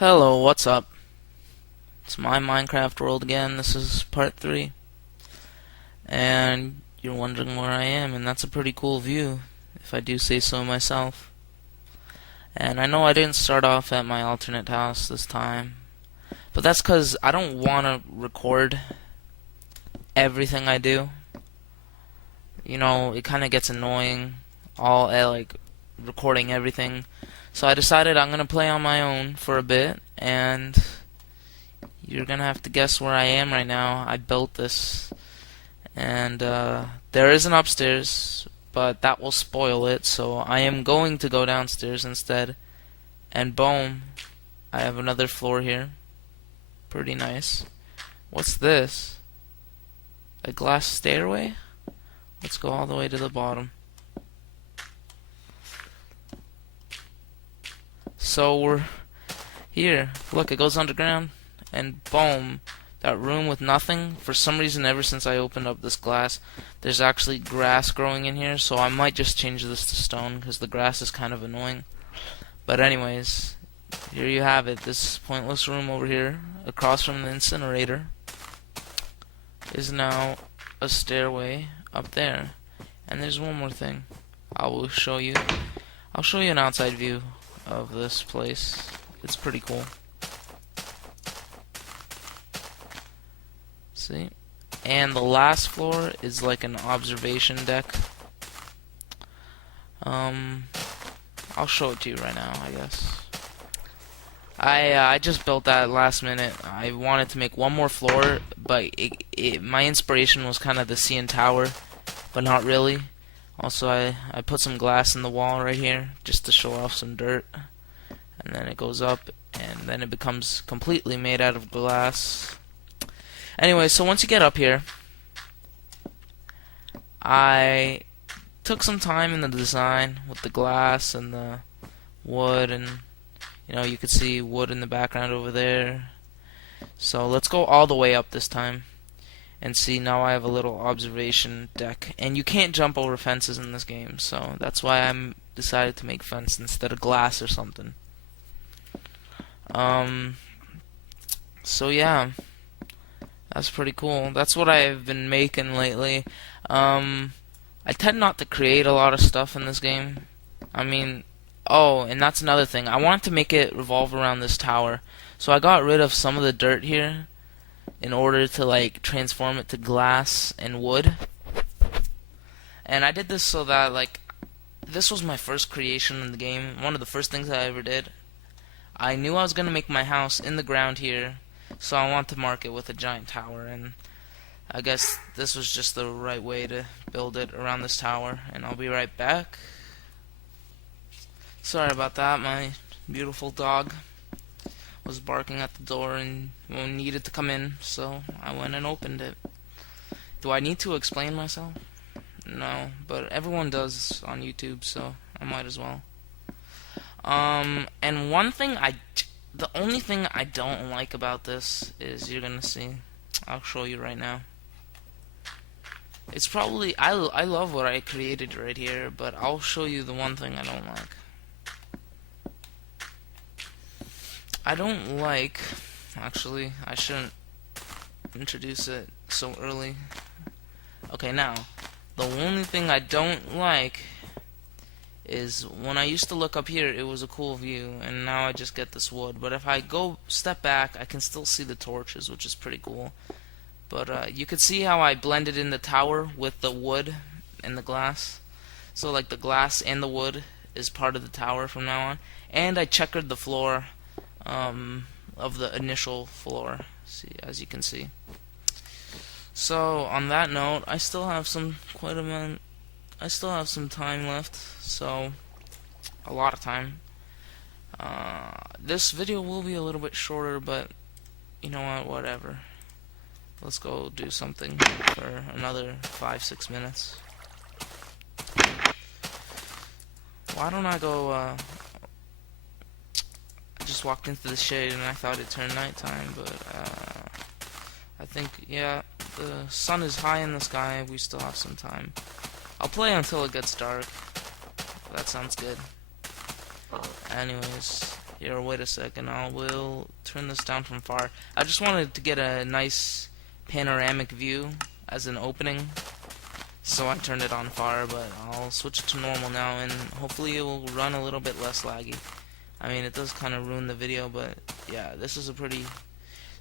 Hello, what's up? It's my Minecraft world again. This is part 3. And you're wondering where I am, and that's a pretty cool view, if I do say so myself. And I know I didn't start off at my alternate house this time, but that's because I don't want to record everything I do. You know, it kind of gets annoying, like recording everything. So I decided I'm gonna play on my own for a bit, and you're gonna have to guess where I am right now. I built this, and there is an upstairs, but that will spoil it, so I am going to go downstairs instead. And boom, I have another floor here. Pretty nice. What's this? A glass stairway? Let's go all the way to the bottom. So we're here. Look, it goes underground. And boom, that room with nothing. For some reason, ever since I opened up this glass, there's actually grass growing in here. So I might just change this to stone because the grass is kind of annoying. But anyways, here you have it. This pointless room over here, across from the incinerator, is now a stairway up there. And there's one more thing. I'll show you an outside view of this place. It's pretty cool. See? And the last floor is like an observation deck. I'll show it to you right now, I guess. I just built that last minute. I wanted to make one more floor, but my inspiration was kind of the CN Tower, but not really. Also, I put some glass in the wall right here just to show off some dirt. And then it goes up, and then it becomes completely made out of glass. Anyway, so once you get up here, I took some time in the design with the glass and the wood, and you know, you could see wood in the background over there. So let's go all the way up this time. And see, now I have a little observation deck. And you can't jump over fences in this game, so that's why I decided to make fence instead of glass or something. So yeah, that's pretty cool. That's what I've been making lately. I tend not to create a lot of stuff in this game. I mean, oh, and that's another thing. I wanted to make it revolve around this tower. So I got rid of some of the dirt here in order to like transform it to glass and wood. And I did this so that like this was my first creation in the game, one of the first things I ever did. I knew I was gonna make my house in the ground here, so I want to mark it with a giant tower, and I guess this was just the right way to build it around this tower. And I'll be right back. Sorry about that, my beautiful dog was barking at the door and needed to come in, so I went and opened it. Do I need to explain myself? No, but everyone does on YouTube, so I might as well. And the only thing I don't like about this is, you're gonna see, I'll show you right now. It's probably, I love what I created right here, but I'll show you the one thing I don't like. I don't like, actually, I shouldn't introduce it so early. Okay, now, the only thing I don't like is when I used to look up here, it was a cool view, and now I just get this wood. But if I go step back, I can still see the torches, which is pretty cool. But you could see how I blended in the tower with the wood and the glass. So like the glass and the wood is part of the tower from now on. And I checkered the floor of the initial floor, see, as you can see. So on that note, I still have some time left, so a lot of time. This video will be a little bit shorter, but you know what, whatever. Let's go do something for another 5-6 minutes. Why don't I go, I just walked into the shade and I thought it turned nighttime, but I think, yeah, the sun is high in the sky, we still have some time. I'll play until it gets dark. That sounds good. Anyways, Here, wait a second. I will turn this down from far. I just wanted to get a nice panoramic view as an opening, so I turned it on far, but I'll switch it to normal now, and hopefully it will run a little bit less laggy. I mean, it does kind of ruin the video, but yeah, this is a pretty...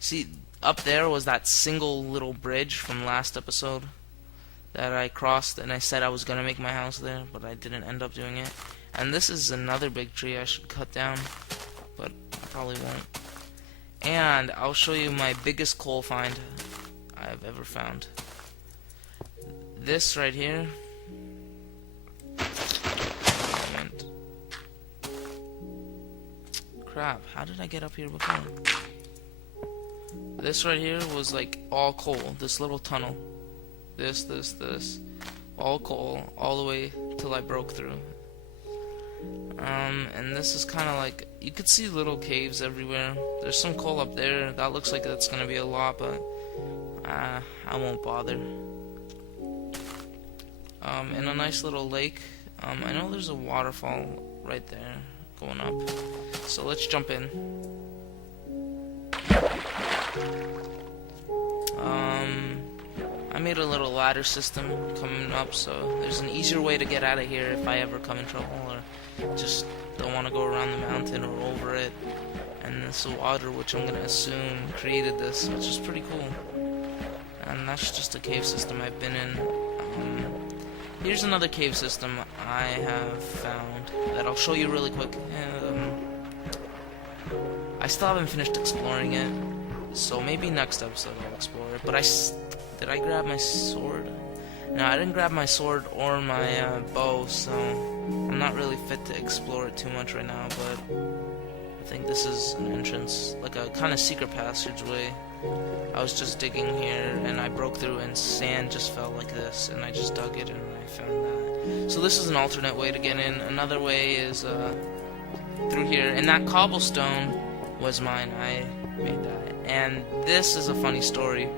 See, up there was that single little bridge from last episode that I crossed, and I said I was going to make my house there, but I didn't end up doing it. And this is another big tree I should cut down, but I probably won't. And I'll show you my biggest coal find I've ever found. This right here. Moment. Crap, how did I get up here before? This right here was like all coal, this little tunnel. This, all coal, all the way till I broke through. And this is kind of like, you could see little caves everywhere. There's some coal up there, that looks like that's gonna be a lot, but I won't bother. In a nice little lake, I know there's a waterfall right there going up, so let's jump in. I made a little ladder system coming up, so there's an easier way to get out of here if I ever come in trouble or just don't want to go around the mountain or over it. And this water, which I'm gonna assume created this, which is pretty cool. And that's just a cave system I've been in. Here's another cave system I have found that I'll show you really quick. I still haven't finished exploring it, so maybe next episode I'll explore it. But did I grab my sword? No, I didn't grab my sword or my bow, so I'm not really fit to explore it too much right now, but I think this is an entrance, like a kind of secret passageway. I was just digging here, and I broke through, and sand just fell like this, and I just dug it, and I found that. So this is an alternate way to get in. Another way is through here, and that cobblestone was mine. I made that. And this is a funny story.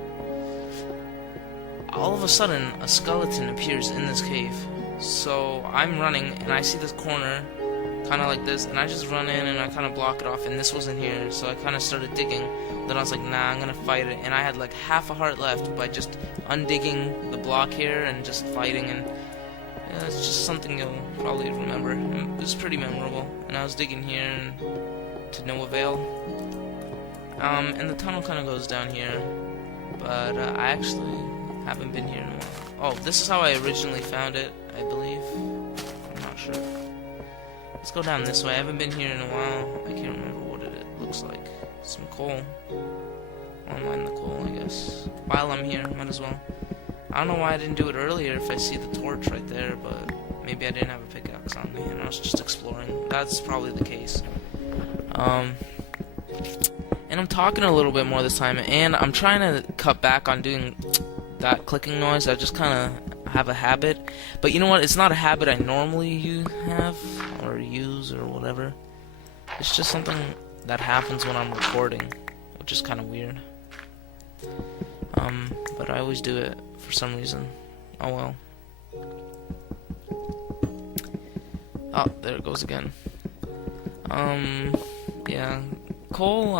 All of a sudden, a skeleton appears in this cave. So I'm running, and I see this corner, kind of like this, and I just run in and I kind of block it off, and this wasn't here, so I kind of started digging. Then I was like, nah, I'm gonna fight it, and I had like half a heart left by just undigging the block here and just fighting, and yeah, it's just something you'll probably remember. It was pretty memorable, and I was digging here and to no avail. And the tunnel kind of goes down here, but I actually haven't been here in a while. Oh, this is how I originally found it, I believe. I'm not sure. Let's go down this way. I haven't been here in a while. I can't remember what it looks like. Some coal. I'll mine the coal, I guess. While I'm here, might as well. I don't know why I didn't do it earlier if I see the torch right there, but maybe I didn't have a pickaxe on me and I was just exploring. That's probably the case. And I'm talking a little bit more this time, and I'm trying to cut back on doing that clicking noise. I just kind of have a habit, but you know what, it's not a habit I normally have or use or whatever. It's just something that happens when I'm recording, which is kind of weird. But I always do it for some reason. Oh well. Oh, there it goes again. Yeah, coal,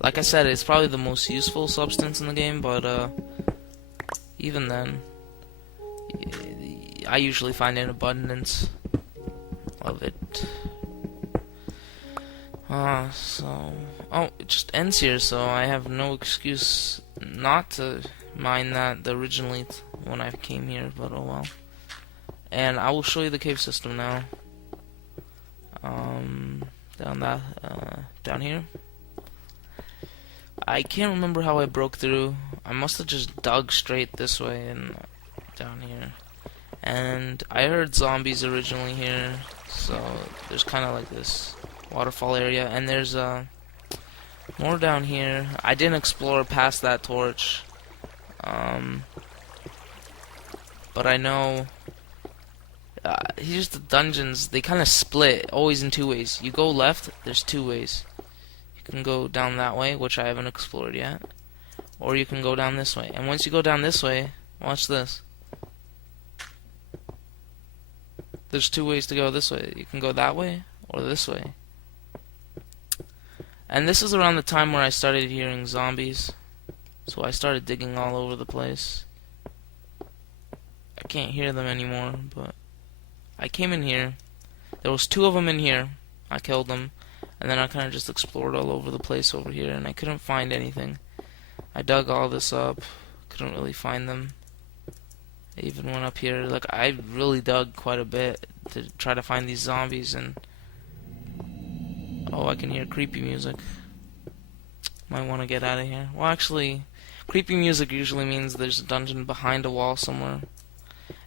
like I said, it's probably the most useful substance in the game, but even then, I usually find an abundance of it. Oh, it just ends here, so I have no excuse not to mine that originally when I came here, but oh well. And I will show you the cave system now. Down here. I can't remember how I broke through. I must have just dug straight this way and down here. And I heard zombies originally here, so there's kind of like this waterfall area, and there's more down here. I didn't explore past that torch, but I know here's the dungeons. They kind of split always in two ways. You go left, there's two ways. You can go down that way, which I haven't explored yet, or you can go down this way. And once you go down this way, watch this. There's two ways to go this way. You can go that way or this way. And this is around the time where I started hearing zombies. So I started digging all over the place. I can't hear them anymore, but I came in here. There was 2 of them in here. I killed them. And then I kind of just explored all over the place over here, and I couldn't find anything. I dug all this up. Couldn't really find them. I even went up here. Like, I really dug quite a bit to try to find these zombies, and... Oh, I can hear creepy music. Might want to get out of here. Well, actually, creepy music usually means there's a dungeon behind a wall somewhere.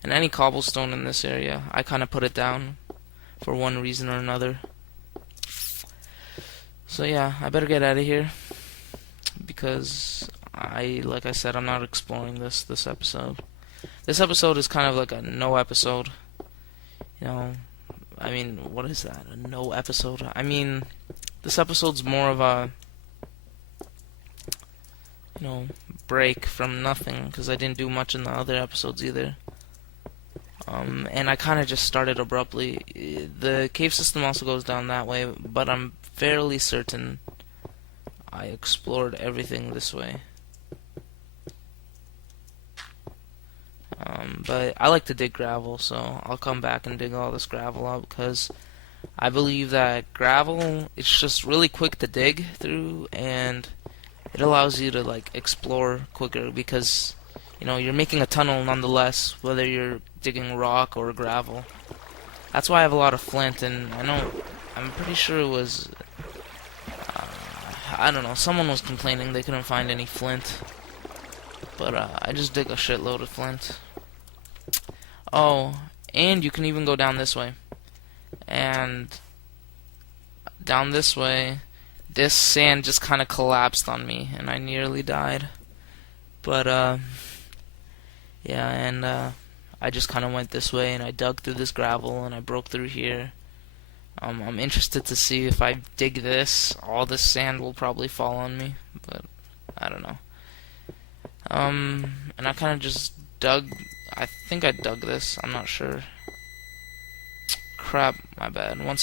And any cobblestone in this area, I kind of put it down for one reason or another. So yeah, I better get out of here because like I said, I'm not exploring this episode. This episode is kind of like a no episode. You know, I mean, what is that? A no episode? I mean, this episode's more of a, break from nothing, because I didn't do much in the other episodes either. And I kind of just started abruptly. The cave system also goes down that way, but I'm fairly certain I explored everything this way. But I like to dig gravel, so I'll come back and dig all this gravel out, because I believe that gravel, it's just really quick to dig through, and it allows you to like explore quicker, because you're making a tunnel nonetheless, whether you're digging rock or gravel. That's why I have a lot of flint, and I'm pretty sure it was, I don't know, someone was complaining they couldn't find any flint, but I just dig a shitload of flint. Oh, and you can even go down this way, and down this way, this sand just kind of collapsed on me, and I nearly died, but yeah, and I just kind of went this way, and I dug through this gravel, and I broke through here. I'm interested to see if I dig this, all this sand will probably fall on me, but I don't know. And I kind of just dug, I think I dug this, I'm not sure. Crap, my bad. Once